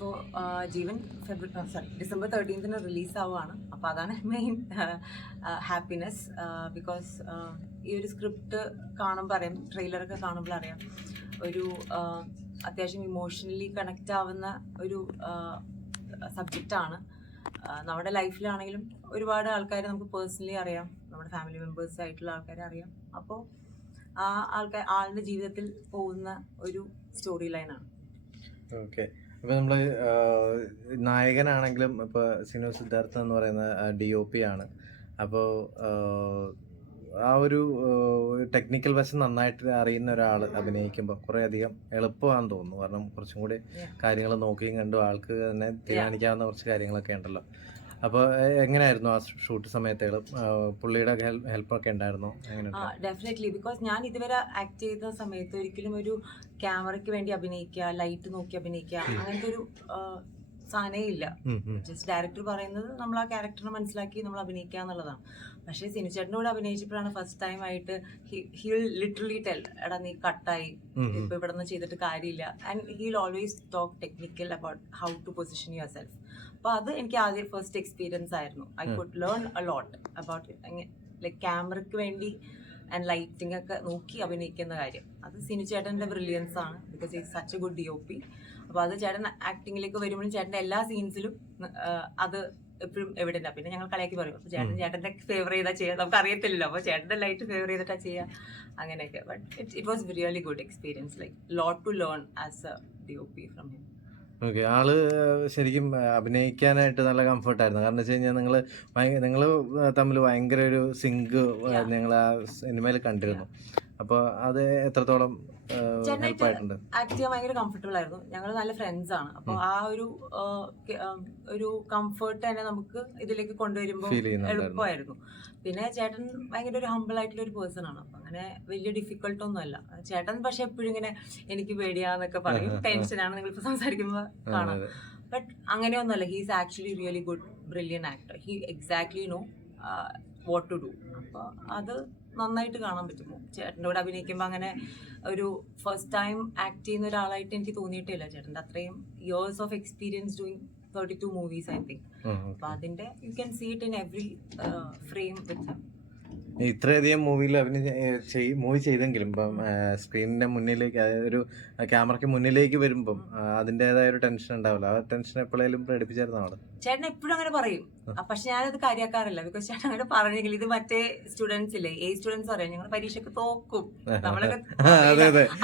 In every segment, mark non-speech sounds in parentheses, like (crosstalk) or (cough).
ഇപ്പോൾ ജീവൻ ഫെബ്രുവരി sorry December തേർട്ടീൻത്തിന് release ആവുകയാണ് അപ്പോൾ അതാണ് മെയിൻ ഹാപ്പിനെസ് ബിക്കോസ് ഈ ഒരു സ്ക്രിപ്റ്റ് കാണുമ്പോൾ അറിയാം ട്രെയിലറൊക്കെ കാണുമ്പോൾ അറിയാം. ഒരു അത്യാവശ്യം ഇമോഷണലി കണക്റ്റ് ആവുന്ന ഒരു സബ്ജക്റ്റാണ് നമ്മുടെ ലൈഫിലാണെങ്കിലും ഒരുപാട് ആൾക്കാരെ നമുക്ക് പേഴ്സണലി അറിയാം. നമ്മുടെ ഫാമിലി മെമ്പേഴ്സ് ആയിട്ടുള്ള ആൾക്കാരെ അറിയാം. അപ്പോൾ ആ ആൾക്കാർ ആളുടെ ജീവിതത്തിൽ പോകുന്ന ഒരു സ്റ്റോറി ലൈനാണ് ഓക്കെ അപ്പൊ നമ്മൾ ആ, നായകനാണെങ്കിലും ഇപ്പൊ സിനു സിദ്ധാർത്ഥ എന്ന് പറയുന്ന ഡി ഒ പി ആണ്. അപ്പോൾ ആ ഒരു ടെക്നിക്കൽ വശം നന്നായിട്ട് അറിയുന്ന ഒരാൾ അഭിനയിക്കുമ്പോൾ കുറേ അധികം എളുപ്പമാണെന്ന് തോന്നുന്നു. കാരണം കുറച്ചും കൂടി കാര്യങ്ങൾ നോക്കിയും കണ്ടു ആൾക്ക് തന്നെ തീരുമാനിക്കാവുന്ന കുറച്ച് കാര്യങ്ങളൊക്കെ ഉണ്ടല്ലോ. അപ്പോൾ എങ്ങനെയായിരുന്നു ആ ഷൂട്ട് സമയത്ത് എളുപ്പം ആ, പുള്ളിയുടെ ഹെൽപ്പൊക്കെ ഉണ്ടായിരുന്നോ? ഡെഫിനറ്റ്ലി ബിക്കോസ് ഞാൻ ഇതുവരെ ആക്ട് ചെയ്ത സമയത്ത് ഒരിക്കലും ഒരു ക്യാമറയ്ക്ക് വേണ്ടി അഭിനയിക്കുക ലൈറ്റ് നോക്കി അഭിനയിക്കുക അങ്ങനത്തെ ഒരു സാധനേ ഇല്ല. ജസ്റ്റ് ഡയറക്ടർ പറയുന്നത് നമ്മൾ ആ ക്യാരക്ടറിനെ മനസ്സിലാക്കി നമ്മൾ അഭിനയിക്കുക എന്നുള്ളതാണ്. പക്ഷേ സിനിച്ചേട്ടനോട് അഭിനയിച്ചപ്പോഴാണ് ഫസ്റ്റ് ടൈം ആയിട്ട് ഹി ലിറ്ററലി ടെൽ എടാ നീ കട്ടായി. ഇപ്പൊ ഇവിടെ നിന്ന് ചെയ്തിട്ട് കാര്യമില്ല. And he'll always talk technical about how to position yourself അപ്പൊ അത് എനിക്ക് ആദ്യം ഫസ്റ്റ് എക്സ്പീരിയൻസ് ആയിരുന്നു. I could learn a lot about like ക്യാമറയ്ക്ക് വേണ്ടി ആൻഡ് ലൈറ്റിംഗ് ഒക്കെ നോക്കി അഭിനയിക്കുന്ന കാര്യം. അത് സിനു ചേട്ടന്റെ ബ്രില്യൻസ് ആണ് because is such a good D O P അപ്പോൾ അത് ചേട്ടൻ ആക്ടിങ്ങിലേക്ക് വരുമ്പോഴും ചേട്ടന്റെ എല്ലാ സീൻസിലും അത് എപ്പോഴും എവിടെയില്ല പിന്നെ ഞങ്ങൾ കളിയാക്കി പറയും. അപ്പോൾ ചേട്ടൻ ചേട്ടന്റെ ഫേവർ ചെയ്താൽ ചെയ്യുക നമുക്ക് അറിയത്തില്ലല്ലോ അപ്പോൾ ചേട്ടന്റെ ലൈറ്റ് ഫേവർ ചെയ്തിട്ടാ ചെയ്യുക അങ്ങനെയൊക്കെ. But it it was really good experience like lot to learn as a D O P from him okay ആൾ ശരിക്കും അഭിനയിക്കാനായിട്ട് നല്ല കംഫർട്ടായിരുന്നു കാരണം വെച്ച് കഴിഞ്ഞാൽ നിങ്ങൾ നിങ്ങൾ തമ്മിൽ ഭയങ്കര ഒരു സിങ്ക് നിങ്ങൾ ഞങ്ങൾ ആ സിനിമയിൽ കണ്ടിരുന്നു. അപ്പോൾ അത് എത്രത്തോളം ആക്ട് ചെയ്യാൻ ഭയങ്കര കംഫർട്ടബിൾ ആയിരുന്നു. ഞങ്ങൾ നല്ല ഫ്രണ്ട്സ് ആണ്. അപ്പോൾ ആ ഒരു ഒരു കംഫർട്ട് തന്നെ നമുക്ക് ഇതിലേക്ക് കൊണ്ടുവരുമ്പോൾ. എളുപ്പമായിരുന്നു. പിന്നെ ചേട്ടൻ ഭയങ്കര ഒരു ഹമ്പിൾ ആയിട്ടുള്ള ഒരു പേഴ്സൺ ആണ്. അപ്പൊ അങ്ങനെ വലിയ ഡിഫിക്കൽട്ട് ഒന്നും അല്ല. ചേട്ടൻ പക്ഷെ എപ്പോഴും ഇങ്ങനെ എനിക്ക് പേടിയാന്നൊക്കെ പറയും. (laughs) ടെൻഷനാണ് നിങ്ങൾ ഇപ്പൊ സംസാരിക്കുമ്പോൾ കാണാം. ബട്ട് അങ്ങനെയൊന്നുമല്ല. He's actually really good brilliant actor he exactly know what to do അപ്പോൾ അത് നന്നായിട്ട് കാണാൻ പറ്റും. ചേട്ടന്റെ കൂടെ അഭിനയിക്കുമ്പോൾ അങ്ങനെ ഒരു ഫസ്റ്റ് ടൈം ആക്ട് ചെയ്യുന്ന ഒരാളായിട്ട് എനിക്ക് തോന്നിയിട്ടില്ല ചേട്ടന്റെ അത്രയും years of experience doing thirty two movies I think അപ്പൊ അതിന്റെ അതിന്റെ you can see it in every frame with ഇത്രയധികം മൂവിയിൽ അഭിനയ മൂവി ചെയ്തെങ്കിലും ഇപ്പം സ്ക്രീനിന്റെ മുന്നിലേക്ക് ഒരു ക്യാമറയ്ക്ക് മുന്നിലേക്ക് വരുമ്പം അതിന്റെതായ ഒരു ടെൻഷൻ ഉണ്ടാവില്ല. ആ ടെൻഷൻ എപ്പോഴേലും പ്രകടിപ്പിച്ചായിരുന്നു ആൾ ചേട്ടൻ എപ്പോഴും അങ്ങനെ പറയും. പക്ഷെ ഞാനത് കാര്യാക്കാറില്ല. ബിക്കോസ് ചേട്ടൻ അങ്ങനെ പറഞ്ഞെങ്കിൽ ഇത് മറ്റേ സ്റ്റുഡൻസ് ഇല്ലേ? എ സ്റ്റുഡൻസ് പറയാം. ഞങ്ങൾ പരീക്ഷക്ക് തോക്കും. നമ്മളൊക്കെ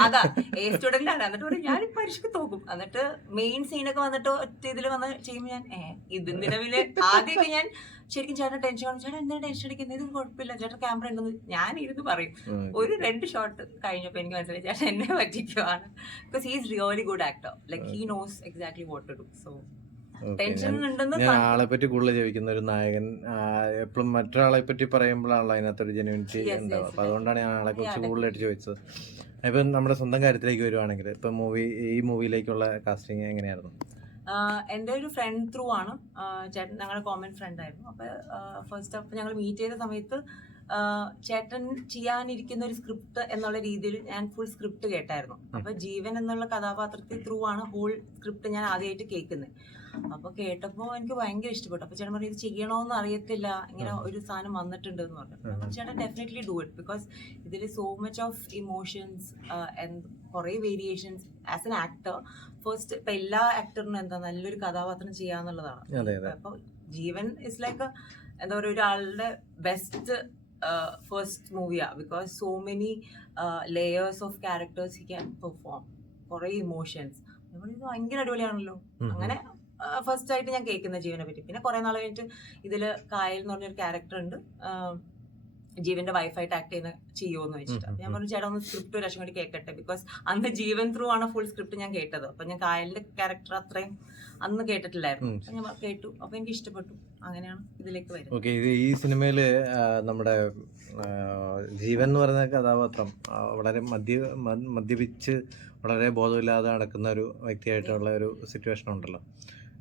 അതെ എ സ്റ്റുഡന്റ് ആണ്. എന്നിട്ട് പറയും ഞാൻ പരീക്ഷക്ക് തോക്കും. എന്നിട്ട് മെയിൻ സീനൊക്കെ വന്നിട്ട് ഒറ്റ ഇതിൽ വന്ന് ചെയ്യുമ്പോൾ ഞാൻ. ഏ ഇതിന്റെ പിന്നെ ആദ്യമൊക്കെ ഞാൻ ശരിക്കും ചേട്ടൻ ടെൻഷൻ കാണും. ചേട്ടൻ എന്തിനാ ടെൻഷൻ അടിക്കുന്നത് ഇതും കുഴപ്പമില്ല. ചേട്ടൻ ക്യാമറ ഉണ്ടെന്ന് ഞാൻ ഇരുന്ന് പറയും. ഒരു രണ്ട് ഷോട്ട് കഴിഞ്ഞപ്പോൾ എനിക്ക് മനസ്സിലായി ചേട്ടൻ എന്നെ പറ്റിക്കുവാണ്. Because he is really good actor like he knows exactly what to do so tension ഞാൻ- ഉണ്ടെന്ന് ഞാൻ ആളെ പറ്റി കൂടുതൽ ചോദിക്കുന്ന ഒരു നായകൻ എപ്പോഴും മറ്റൊരാളെ പറ്റി പറയുമ്പോഴാണല്ലോ അതിനകത്തൊരു ജെനുവിനിറ്റി ഉണ്ടാവുക. അപ്പൊ അതുകൊണ്ടാണ് ഞാൻ ആളെ കുറിച്ച് കൂടുതലായിട്ട് ചോദിച്ചത്. ഇപ്പം നമ്മുടെ സ്വന്തം കാര്യത്തിലേക്ക് വരുവാണെങ്കിൽ ഇപ്പം മൂവി ഈ മൂവിയിലേക്കുള്ള കാസ്റ്റിംഗ് എങ്ങനെയായിരുന്നു? എന്റെ ഒരു ഫ്രണ്ട് ത്രൂ ആണ്. ചേട്ടൻ ഞങ്ങളുടെ കോമൺ ഫ്രണ്ട് ആയിരുന്നു. അപ്പോൾ ഫസ്റ്റ് അപ്പോൾ ഞങ്ങൾ മീറ്റ് ചെയ്ത സമയത്ത് ചേട്ടൻ ചെയ്യാനിരിക്കുന്ന ഒരു സ്ക്രിപ്റ്റ് എന്നുള്ള രീതിയിൽ ഞാൻ ഫുൾ സ്ക്രിപ്റ്റ് കേട്ടായിരുന്നു. അപ്പോൾ ജീവൻ എന്നുള്ള കഥാപാത്രത്തിൽ ത്രൂ ആണ് ഹോൾ സ്ക്രിപ്റ്റ് ഞാൻ ആദ്യമായിട്ട് കേൾക്കുന്നത്. അപ്പോൾ കേട്ടപ്പോൾ എനിക്ക് ഭയങ്കര ഇഷ്ടപ്പെട്ടു. അപ്പോൾ ചേട്ടൻ പറഞ്ഞു ഇത് ചെയ്യണമെന്ന് അറിയത്തില്ല. ഇങ്ങനെ ഒരു സാധനം വന്നിട്ടുണ്ട് എന്ന് പറഞ്ഞു അപ്പോൾ ചേട്ടൻ ഡെഫിനറ്റ്ലി ഡു ഇറ്റ് ബിക്കോസ് ഇതിൽ സോ മച്ച് ഓഫ് ഇമോഷൻസ് കുറേ variations as an actor first ഇപ്പൊ എല്ലാ ആക്ടറിനും എന്താ നല്ലൊരു കഥാപാത്രം ചെയ്യാന്നുള്ളതാണ്. അതെ അതെ. അപ്പൊ ജീവൻ ഇസ് ലൈക്ക് എന്താ പറയുക ഒരാളുടെ best first മൂവിയാ because so many layers of characters he can perform കുറേ ഇമോഷൻസ് ഭയങ്കര അടിപൊളിയാണല്ലോ. അങ്ങനെ ഫസ്റ്റ് ആയിട്ട് ഞാൻ കേൾക്കുന്ന ജീവനെ പറ്റി. പിന്നെ കുറെ നാൾ കഴിഞ്ഞിട്ട് ഇതിൽ കായൽ എന്ന് പറഞ്ഞൊരു ക്യാരക്ടർ ഉണ്ട്. ജീവന്റെ വൈഫായിട്ട് ആക്ട് ചെയ്യുന്ന ചെയ്യുമെന്ന് വെച്ചിട്ട്. ഉം, അപ്പൊ ഞാൻ പറഞ്ഞു ചേട്ടാ ഒന്ന് സ്ക്രിപ്റ്റ് ഒരു ലക്ഷം കൂടി കേൾക്കട്ടെ ബിക്കോസ് അന്ന് ജീവൻ ത്രൂ ആണ് ഫുൾ സ്ക്രിപ്റ്റ് ഞാൻ കേട്ടത്. അപ്പൊ ഞാൻ കായലിന്റെ ക്യാരക്ടർ അത്രയും അന്ന് കേട്ടിട്ടില്ലായിരുന്നു. ഞാൻ കേട്ടു. അപ്പൊ എനിക്ക് ഇഷ്ടപ്പെട്ടു. അങ്ങനെയാണ് ഇതിലേക്ക് വരുന്നത്. ഓക്കെ ഇത് ഈ സിനിമയിൽ നമ്മുടെ ജീവൻ എന്ന് പറയുന്ന കഥാപാത്രം വളരെ മദ്യ മദ്യപിച്ച് വളരെ ബോധമില്ലാതെ നടക്കുന്ന ഒരു വ്യക്തിയായിട്ടുള്ള ഒരു സിറ്റുവേഷൻ ഉണ്ടല്ലോ.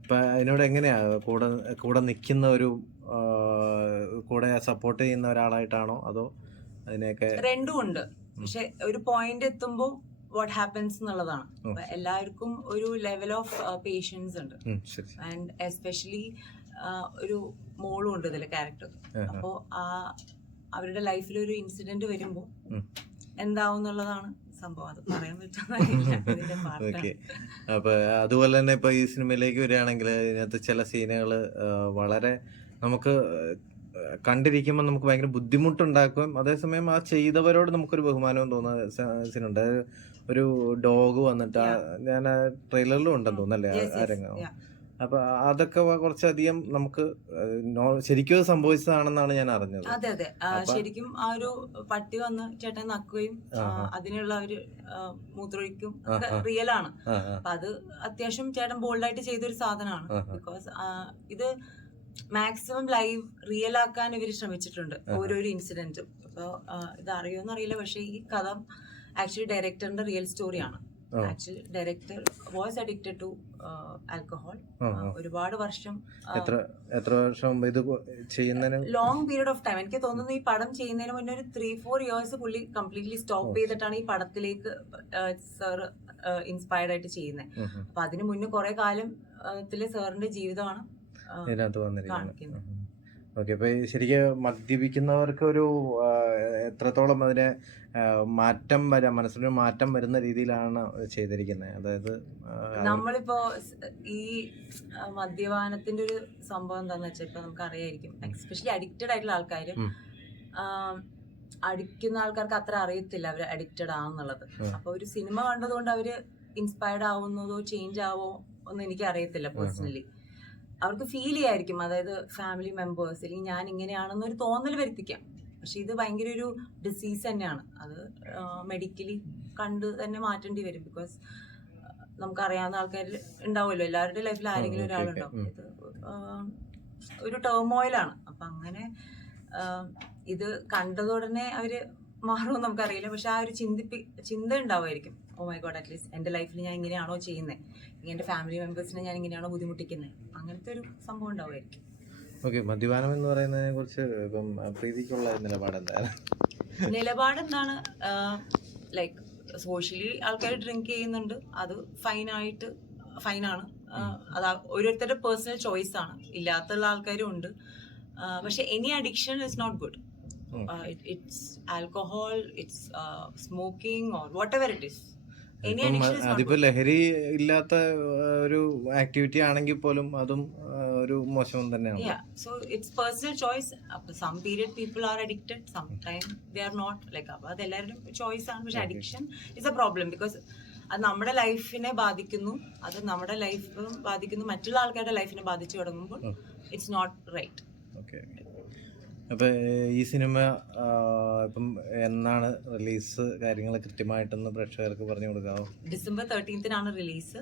അപ്പം അതിനോട് എങ്ങനെയാ കൂടെ കൂടെ നിൽക്കുന്ന ഒരു കൂടെ സപ്പോർട്ട് ചെയ്യുന്ന ഒരാളായിട്ടാണോ? അതോ അതിനെയൊക്കെ രണ്ടും ഉണ്ട്. പക്ഷെ ഒരു പോയിന്റ് എത്തുമ്പോൾ വാട്ട് ഹാപ്പൻസ് എന്നുള്ളതാണ്. എല്ലാവർക്കും ഒരു ലെവൽ ഓഫ് പേഷ്യൻസ് ഉണ്ട്. ആൻഡ് എസ്പെഷ്യലി ഒരു മോളും ഉണ്ട് ഇതിലെ ക്യാരക്ടർ. അപ്പോൾ ആ അവരുടെ ലൈഫിൽ ഒരു ഇൻസിഡന്റ് വരുമ്പോൾ എന്താവും എന്നുള്ളതാണ് സംഭവം. അത് പറയാൻ അപ്പൊ അതുപോലെ തന്നെ ഇപ്പൊ ഈ സിനിമയിലേക്ക് വരികയാണെങ്കിൽ ഇതിനകത്ത് ചില സീനുകൾ വളരെ നമുക്ക് കണ്ടിരിക്കുമ്പോൾ നമുക്ക് ഭയങ്കര ബുദ്ധിമുട്ടുണ്ടാക്കുകയും അതേസമയം ആ ചെയ്തവരോട് നമുക്കൊരു ബഹുമാനവും തോന്നുന്ന സീനുണ്ട്. ഒരു ഡോഗ് വന്നിട്ട് ആ- ഞാൻ ട്രെയിലറിലും ഉണ്ടെന്ന് തോന്നല്ലേ ആ രംഗം അപ്പൊ അതൊക്കെ കുറച്ചധികം നമുക്ക് ശരിക്കും സംഭവിച്ചതാണെന്നാണ് ഞാൻ അറിഞ്ഞത്. അതെ അതെ. ശരിക്കും ആ ഒരു പട്ടി വന്ന് ചേട്ടൻ നക്കുകയും. അതിനുള്ള ഒരു മൂത്രൊഴിക്കും. റിയൽ ആണ് അപ്പൊ അത് അത്യാവശ്യം ചേട്ടൻ ബോൾഡായിട്ട് ചെയ്തൊരു സാധനമാണ്. ബിക്കോസ് ഇത് മാക്സിമം ലൈവ് റിയൽ ആക്കാൻ ഇവർ ശ്രമിച്ചിട്ടുണ്ട് ഓരോ ഓരോരോ ഇൻസിഡന്റും അപ്പോൾ ഇത് അറിയുമെന്ന് അറിയില്ല പക്ഷേ ഈ കഥ ആക്ച്വലി ഡയറക്ടറിന്റെ റിയൽ സ്റ്റോറിയാണ്. Actually director was addicted to alcohol. ഒരുപാട് വർഷം എത്ര എത്ര വർഷം ഇത് ചെയ്യുന്നതിന്? ലോങ് പീരീഡ് ഓഫ് ടൈം എനിക്ക് തോന്നുന്നു ഈ പടം ചെയ്യുന്നതിന് മുന്നേ ഒരു ത്രീ ഫോർ ഇയേഴ്സ് പുള്ളി കംപ്ലീറ്റ്ലി സ്റ്റോപ്പ് ചെയ്തിട്ടാണ് ഈ പടത്തിലേക്ക് സർ ഇൻസ്പയർഡ് ആയിട്ട് ചെയ്യുന്നത്. അപ്പൊ അതിന് മുന്നേ കുറെ കാലം ത്തിലെ സാറിന്റെ ജീവിതമാണ് ഇതിനകത്ത് വന്നിരിക്കുന്നത്. ഓക്കെ ഇപ്പൊ ശരിക്കും മദ്യപിക്കുന്നവർക്ക് ഒരു എത്രത്തോളം അതിനെ മാറ്റം വരാം മനസ്സിലൊരു മാറ്റം വരുന്ന രീതിയിലാണ് ചെയ്തിരിക്കുന്നത് അതായത് നമ്മളിപ്പോ ഈ മദ്യപാനത്തിന്റെ ഒരു സംഭവം എന്താന്ന് വെച്ചാൽ ഇപ്പൊ നമുക്ക് അറിയായിരിക്കും എക്സ്പെഷ്യലി അഡിക്റ്റഡ് ആയിട്ടുള്ള ആൾക്കാർ അടിക്കുന്ന ആൾക്കാർക്ക് അത്ര അറിയത്തില്ല അവർ അഡിക്റ്റഡ് ആണെന്നുള്ളത്. അപ്പൊ ഒരു സിനിമ കണ്ടതുകൊണ്ട് അവർ ഇൻസ്പയർഡ് ആവുന്നതോ ചേഞ്ച് ആവോ ഒന്നും എനിക്ക് അറിയത്തില്ല പേഴ്സണലി അവർക്ക് ഫീൽ ചെയ്യായിരിക്കും. അതായത് ഫാമിലി മെമ്പേഴ്സ് അല്ലെങ്കിൽ ഞാൻ ഇങ്ങനെയാണെന്നൊരു തോന്നൽ വരുത്തിക്കാം. പക്ഷെ ഇത് ഭയങ്കര ഒരു ഡിസീസ് തന്നെയാണ്. അത് മെഡിക്കലി കണ്ട് തന്നെ മാറ്റേണ്ടി വരും. ബിക്കോസ് നമുക്കറിയാവുന്ന ആൾക്കാർ ഉണ്ടാവുമല്ലോ. എല്ലാവരുടെ ലൈഫിൽ ആരെങ്കിലും ഒരാളുണ്ടാവും. ഇത് ഒരു ടേമോയിലാണ് അപ്പൊ അങ്ങനെ ഇത് കണ്ടതുടനെ അവർ മാറുമെന്ന് നമുക്കറിയില്ല. പക്ഷെ ആ ഒരു ചിന്തിപ്പി ചിന്ത ഉണ്ടാവുമായിരിക്കും. ഓ മൈ ഗോഡ് അറ്റ്ലീസ്റ്റ് എന്റെ ലൈഫിൽ ഞാൻ ഇങ്ങനെയാണോ ചെയ്യുന്നത് എന്റെ ഫാമിലി മെമ്പേഴ്സിനെ ഞാൻ ഇങ്ങനെയാണോ ബുദ്ധിമുട്ടിക്കുന്നത് അങ്ങനത്തെ ഒരു സംഭവം ഉണ്ടാവുമായിരിക്കും. ഓക്കെ മദ്യപാനം എന്ന് പറയുന്നതിനെ കുറിച്ച് ഇപ്പം പ്രീതിക്കുള്ള നിലപാട് എന്താണ്? നിലപാട് എന്താണ്? ലൈക്ക് സോഷ്യലി ആൾക്കാർ ഡ്രിങ്ക് ചെയ്യുന്നുണ്ട്. അത് ഫൈനായിട്ട് ഫൈനാണ് അത് ഓരോരുത്തരുടെ പേഴ്സണൽ ചോയ്സ് ആണ്. ഇല്ലാത്തുള്ള ആൾക്കാരും ഉണ്ട്. പക്ഷെ any addiction is not good it's alcohol it's smoking or whatever it is not അതിപ്പോ ലഹരി ഇല്ലാത്ത ഒരു ആക്ടിവിറ്റി ആണെങ്കിൽ പോലും അതും ഒരു മോശം തന്നെയാണ്. So it's personal choice some period people some period people are addicted, sometime they are not. Like അപ്പൊ അത് എല്ലാവരുടെയും ചോയ്സ് ആണ്. പക്ഷെ. Addiction is a problem because അത് നമ്മുടെ ലൈഫിനെ ബാധിക്കുന്നു. അത് നമ്മുടെ ലൈഫ് ബാധിക്കുന്നു. മറ്റുള്ള ആൾക്കാരുടെ ലൈഫിനെ ബാധിച്ചു തുടങ്ങുമ്പോൾ. ഇറ്റ്സ് നോട്ട് റൈറ്റ് ഓക്കെ അപ്പൊ ഈ സിനിമ ഇപ്പം എന്നാണ് റിലീസ് കാര്യങ്ങൾ കൃത്യമായിട്ടൊന്ന് പ്രേക്ഷകർക്ക് പറഞ്ഞു കൊടുക്കാവോ? ഡിസംബർ തേർട്ടീൻത്തിനാണ് റിലീസ്.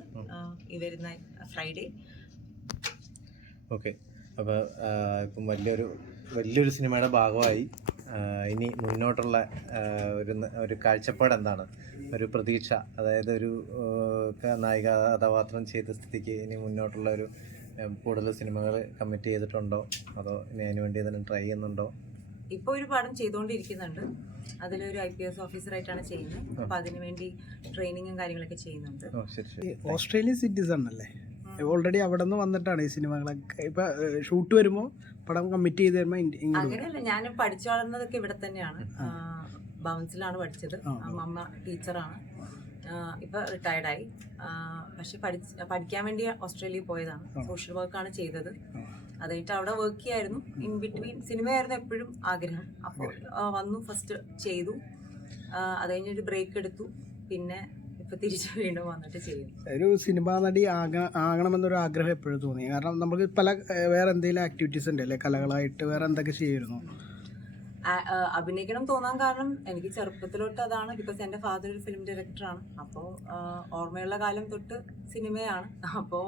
ഈ വരുന്ന ഫ്രൈഡേ. ഓക്കെ. അപ്പോൾ ഇപ്പം വലിയൊരു വലിയൊരു സിനിമയുടെ ഭാഗമായി ഇനി മുന്നോട്ടുള്ള ഒരു ഒരു കാഴ്ചപ്പാട് എന്താണ്? ഒരു പ്രതീക്ഷ അതായത് ഒരു നായിക കഥാപാത്രം ചെയ്ത സ്ഥിതിക്ക് ഇനി മുന്നോട്ടുള്ള ഒരു കൂടുതൽ സിനിമകൾ കമ്മിറ്റ് ചെയ്തിട്ടുണ്ടോ? അതോ ഇനി അതിന് വേണ്ടി തന്നെ ട്രൈ ചെയ്യുന്നുണ്ടോ? ഇപ്പൊ ഒരു പടം ചെയ്തുകൊണ്ടിരിക്കുന്നുണ്ട് അതിലൊരു ഐ പി എസ് ഓഫീസറായിട്ടാണ് ചെയ്യുന്നത്. അപ്പൊ അതിനുവേണ്ടി ട്രെയിനിങ്ങും കാര്യങ്ങളൊക്കെ ചെയ്യുന്നുണ്ട്. ഓ ശരി ശരി. ഓസ്ട്രേലിയൻ സിറ്റിസൺ അല്ലേ? ഓൾറെഡി അവിടെ നിന്ന് വന്നിട്ടാണ് ഈ സിനിമകളൊക്കെ. ഇപ്പൊ ഷൂട്ട് വരുമ്പോൾ പടം കമ്മിറ്റ് ചെയ്ത് തരുമ്പോൾ ഇങ്ങോട്ട് വരും. അങ്ങനെയല്ല ഞാൻ പഠിച്ചു വളർന്നതൊക്കെ ഇവിടെ തന്നെയാണ്. ബൗൺസിലാണ് പഠിച്ചത്. അമ്മ ടീച്ചറാണ് ഇപ്പൊ റിട്ടയർഡ് ആയി. ആ, പക്ഷെ പഠിച്ച് പഠിക്കാൻ വേണ്ടി ഓസ്ട്രേലിയ പോയതാണ്. സോഷ്യൽ വർക്കാണ് ചെയ്തത്. അതായിട്ട് അവിടെ വർക്ക് ചെയ്യായിരുന്നു. ഇൻ ബിറ്റ്വീൻ സിനിമയായിരുന്നു എപ്പോഴും ആഗ്രഹം. അപ്പോൾ വന്നു ഫസ്റ്റ് ചെയ്തു. അത് കഴിഞ്ഞൊരു ബ്രേക്ക് എടുത്തു. പിന്നെ ഇപ്പൊ തിരിച്ചു (laughs) വീണ്ടും വന്നിട്ട് ചെയ്യും. ഒരു സിനിമാ നടി ആക ആകണമെന്നൊരു ആഗ്രഹം എപ്പോഴും തോന്നി. കാരണം നമുക്ക് പല വേറെ എന്തെങ്കിലും ആക്ടിവിറ്റീസ് ഉണ്ട് അല്ലേ കലകളായിട്ട് വേറെ എന്തൊക്കെ ചെയ്യുന്നു അഭിനയിക്കണം തോന്നാൻ കാരണം എനിക്ക് ചെറുപ്പത്തിലോട്ട് അതാണ് ബിക്കോസ് എന്റെ ഫാദർ ഒരു ഫിലിം ഡയറക്ടറാണ് അപ്പോൾ ഓർമ്മയുള്ള കാലം തൊട്ട് സിനിമയാണ്. അപ്പോൾ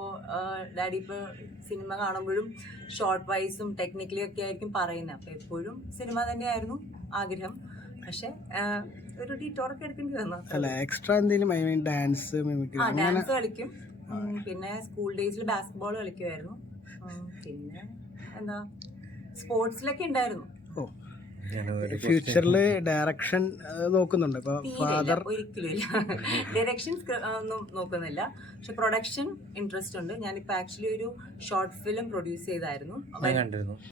ഡാഡി ഇപ്പോൾ സിനിമ കാണുമ്പോഴും ഷോർട്ട് വൈസും ടെക്നിക്കലി ഒക്കെ ആയിരിക്കും പറയുന്നത്. അപ്പോൾ എപ്പോഴും സിനിമ തന്നെയായിരുന്നു ആഗ്രഹം. പക്ഷെ ഒരു ഡീറ്റോറൊക്കെ എടുക്കേണ്ടി വന്നു. അല്ല എക്സ്ട്രാ എന്തെങ്കിലും ഐ മീൻ ഡാൻസ് ഡാൻസ് കളിക്കും. പിന്നെ സ്കൂൾ ഡേയ്സിൽ ബാസ്കറ്റ്ബോൾ കളിക്കുമായിരുന്നു. പിന്നെ എന്താ സ്പോർട്സിലൊക്കെ ഉണ്ടായിരുന്നു. ഫ്യൂച്ചറിൽ ഡയറക്ഷൻ നോക്കുന്നുണ്ട്. ഇപ്പൊ ഫാദർ ഒരിക്കലും ഡയറക്ഷൻ ഒന്നും നോക്കുന്നില്ല. പക്ഷെ പ്രൊഡക്ഷൻ ഇൻട്രസ്റ്റ് ഉണ്ട്. ഞാനിപ്പോ ആക്ച്വലി ഒരു ഷോർട്ട് ഫിലിം പ്രൊഡ്യൂസ് ചെയ്തായിരുന്നു. ഞാൻ കണ്ടിരുന്നു.